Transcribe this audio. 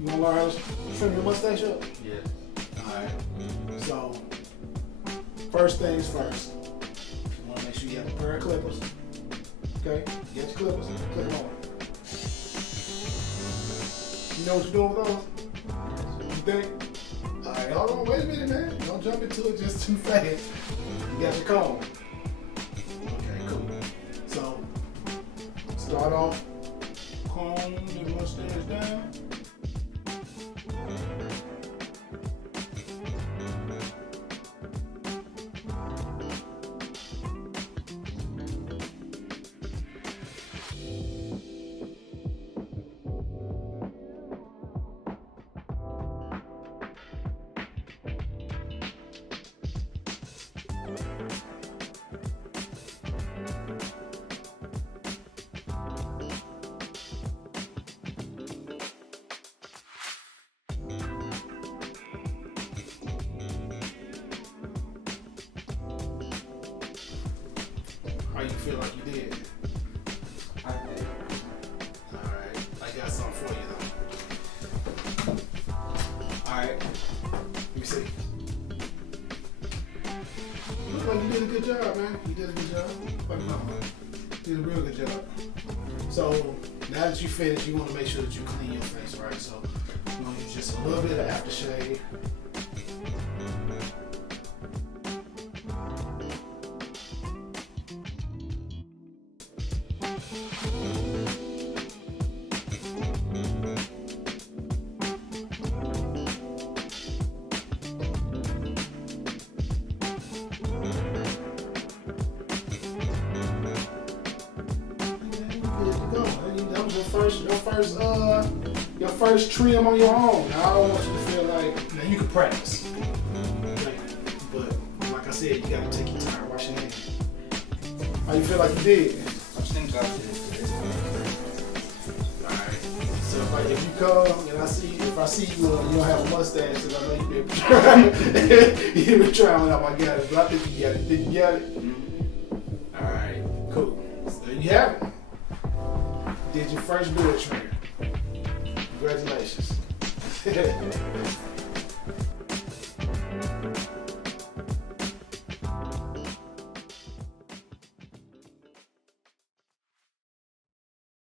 You wanna learn how to trim your mustache up? Yeah. Alright. So, first things first. You wanna make sure you have a pair of clippers. Okay? Get your clippers, clip them on. You know what you're doing with those? You think? Alright, hold on, wait a minute, man. Don't jump into it just too fast. You got your comb. Okay, cool. So, start off, comb your mustache down. How you feel like you did? I did. Alright, I got something for you though. Alright, let me see. Look like you did a good job, man. You did a good job. Like, no, you did a real good job. So, now that you finished, you want to make sure that you clean your face, right? So, you're going to use just a little bit of aftershave. That was your first trim on your own. Now, I don't want you to feel like, now you can practice. Right? But like I said, you gotta take your time, wash your hands. How you feel like you did? I think I did. Alright. So if you come and if I see you and you don't have a mustache, then I know you've been trying. You've been trying without my guys, but I think you got it. Think you got it? Alright, cool. So there you have it. Did your first beard trim. Congratulations.